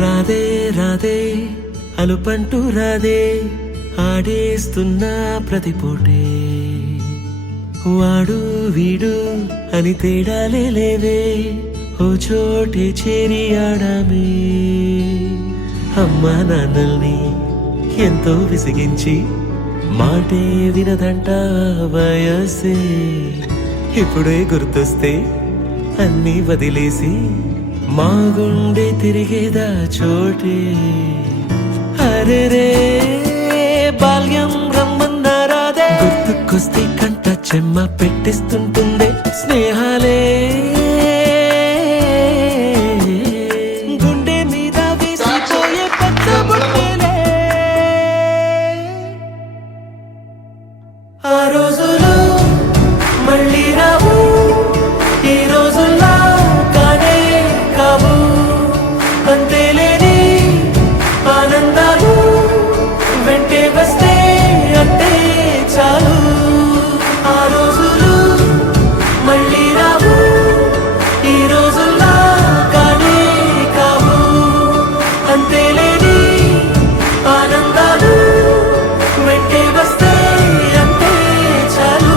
రాదే రాదే అలుపంటూ రాదే ఆడేస్తున్నా ప్రతి పూటే వాడు వీడు అని తేడాలే లేవే ఓ చోటే చేరి ఆడామే అమ్మా నాన్నల్ని ఎంతో విసిగించి మాటే వినదంట వయసే ఇప్పుడే గుర్తొస్తే అన్నీ వదిలేసి మా గుండె తిరిగేదా చోటే అరే రే బాల్యం రమ్మన్నారాదే గుర్తుకొస్తే కంట చెమ్మ పెట్టిస్తుంటుందే స్నేహాలే గుండె మీద వేసిపోయే పెద్ద బుట్టెలే ఆ రోజులు మళ్ళీ రావు ఈ రోజుల్లా కానే కావు అంతేలేని ఆనందాలు వెంటే వస్తే అంటే చాలు ఆ రోజులు మళ్ళీ రావు ఈ రోజుల్లా కానే కావు అంతేలేని ఆనందాలు వెంటే వస్తే అంటే చాలు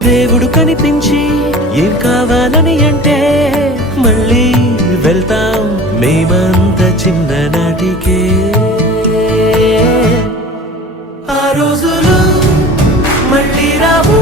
దేవుడు కనిపించి ఏం కావాలని అంటే మళ్ళీ వెళ్తాం మేమంత చిన్ననాటికే ఆ రోజులు మళ్ళీ రావు